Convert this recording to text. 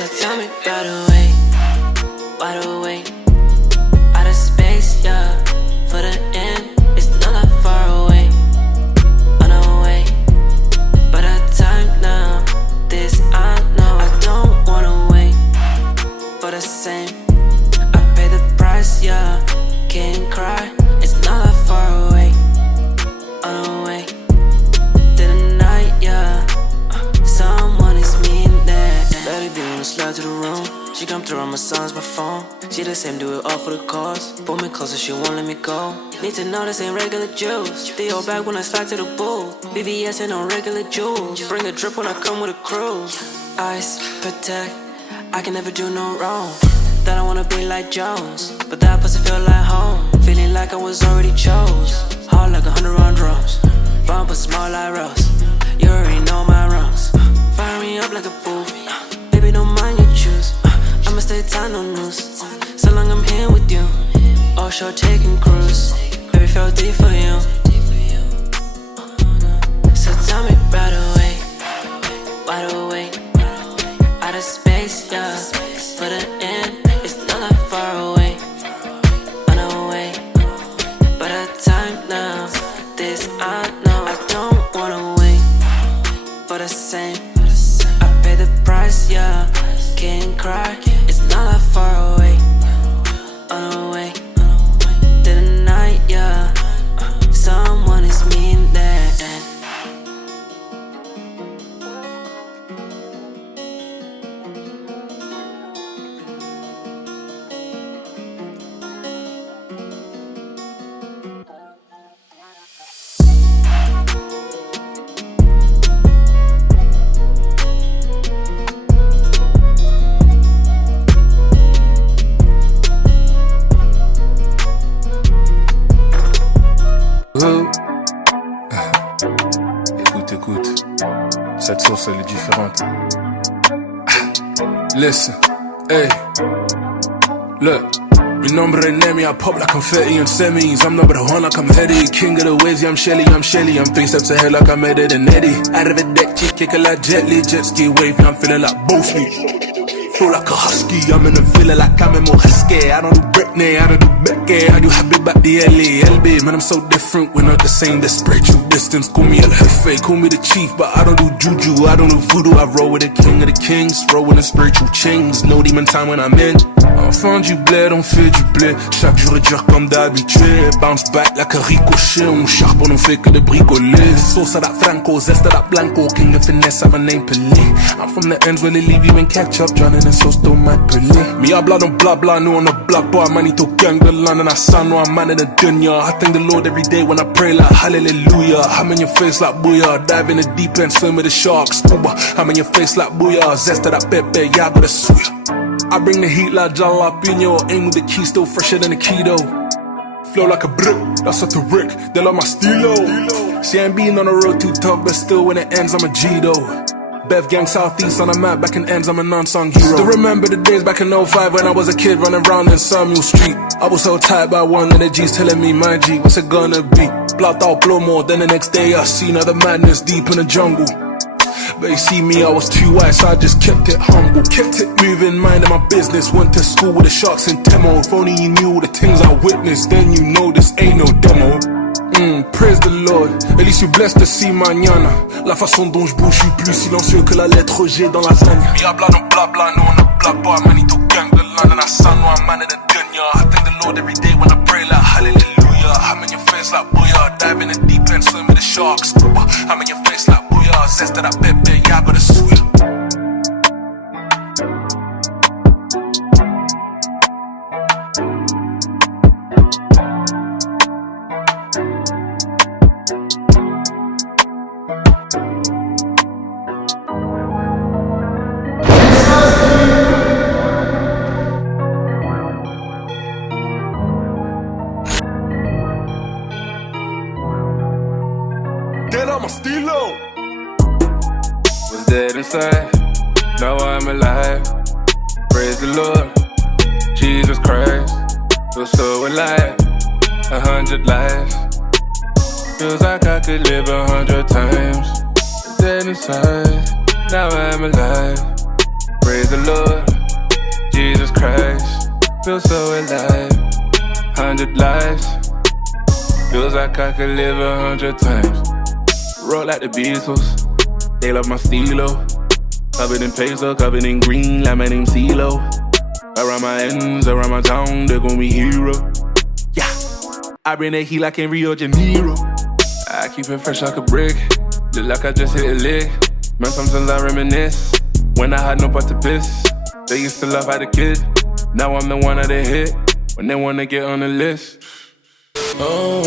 So tell me right away, wide awake, out of space, yeah. For the end, it's not that far away, on our way. But our time now, this I know. I don't wanna wait for the same. I pay the price, yeah. Can't cry, it's not that far away, on our way. To the night, yeah. Someone is mean there. Let it be when I slide to the room. She come through on my son's my phone. She the same, do it all for the cause. Pull me closer, she won't let me go. Need to know this ain't regular juice. Theo back when I slide to the booth. BBS ain't no regular jewels. Bring a drip when I come with a crew. Ice, protect, I can never do no wrong. That I wanna be like Jones, but that pussy feel like home. Feeling like I was already chose. Hard like 100 round drums. Bumper small like Rose. You already know my runs. Fire me up like a booth. Baby, don't mind you choose. I'ma stay tight, no news. So long I'm here with you. Offshore taking cruise. Baby, feel deep for you. So tell me right away, wide awake, out of space, yeah. For the end, it's not that far away, on our way. But our time now, this I know. I don't wanna wait for the same. I pay the price, yeah. Can't cry, it's not that far away, on our way. To the night, yeah. Someone is mean there. Écoute, cette sauce elle est différente. Listen, hey, look. Mi nombre is Nemi, I pop like confetti and semis. I'm number one like I'm heady. King of the waves, yeah, I'm Shelly. I'm 3 steps ahead like I made it in N.E.R.D. Arrivederci, kick it like jet li. Jet ski wave, now I'm feeling like Bape. Feel like a husky, I'm in a villa like I'm in Moresque. I don't do Britney, I don't do Becky, I do Habib at the LB. Man, I'm so different, we're not the same, there's spiritual distance. Call me El Jefe, call me the chief, but I don't do juju, I don't do voodoo. I roll with the king of the kings, roll with the spiritual chains. No demon time when I'm in. Enfant du bled, on fait du blé. Chaque jour est dur comme d'habitué. Bounce back like a ricochet. On charbonne, on fait que de bricoler. Sauce à la Franco, zest à la Blanco. King of finesse, I'm a name Pelé. I'm from the ends where they leave you in ketchup. Drowning in sauce, don't mind Pelé. Me habla don't blah blah, no on the block. Boy, manito gang the London. I sound no, I'm man in the dunya. I thank the Lord every day when I pray like hallelujah. I'm in your face like booyah. Dive in the deep end, swim with the sharks. Scuba, I'm in your face like booyah. Zest à la Bape, yeah, I got a suya. I bring the heat like jalapeno. Aim with the key, still fresher than a keto. Flow like a brick, that's what the Rick. They love my stilo. See, I ain't been on the road too tough, but still when it ends, I'm a G though. Bev gang southeast on the map, back in ends, I'm a non-song hero. Still remember the days back in 05 when I was a kid running around in Samuel Street. I was so tired by one of the G's telling me, my G, what's it gonna be? Blocked out, blow more, then the next day I seen other madness deep in the jungle. But you see me, I was too wise, so I just kept it humble. Kept it moving, minding my business. Went to school with the sharks in Temo. If only you knew all the things I witnessed, then you know this ain't no demo. Praise the Lord, at least you blessed to see mañana. La façon dont je bouge, je suis plus silencieux que la lettre G dans la lasagne. Me habla don't blah blah, no on the block, boy, manito gang the London. I sound no, I'm man in the dunya. I thank the Lord every day when I pray like hallelujah. I'm in your face like booyah, dive in the deep end, swim with the sharks. I'm in your face like booyah, zest to that Bape, yeah, I got a suya. Get on my stilo. Was dead inside, now I'm alive. Praise the Lord, Jesus Christ. Feel so alive, 100 lives. Feels like I could live 100 times. Dead inside, now I'm alive. Praise Praise the Lord, Jesus Christ. Feel so alive, 100 lives. Feels like I could live 100 times. Roll like the Beatles, they love my stilo. Covered in peso, covered in green, like my name's CeeLo. Around my ends, around my town, they gon' be hero. Yeah, I bring that heat like in Rio de Janeiro. I keep it fresh like a brick, look like I just hit a lick. Man, sometimes I reminisce, when I had no part to piss. They used to laugh at the kid, now I'm the one that they hit, when they wanna get on the list. Oh.